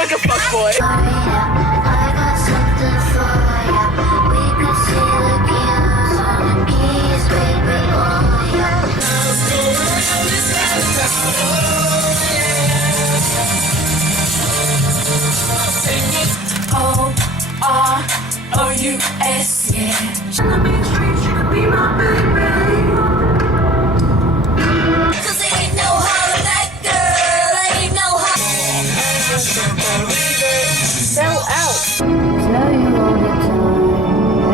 like a fuckboy. O-R-O-U-S, yeah. On the main street, she could be my baby. Cause ain't no holler that girl, ain't no holler. Sell out. Tell you all the time,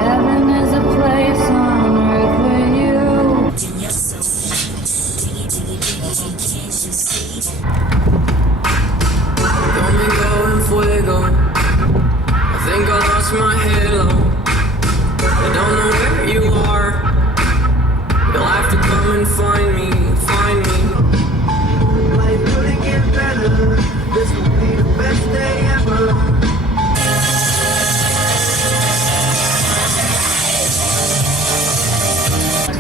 heaven is a place on earth with you. Domingo en fuego. I think I lost my halo. I don't know where you are. You'll have to come and find me, find me. Life couldn't get better. This will be the best day ever.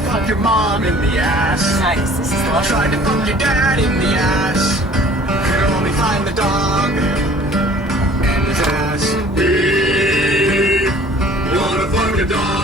Fuck your mom in the ass. Nice, this is lovely. Tried to fuck your dad in the ass. Could only find the dog in his ass. Wanna fuck a dog?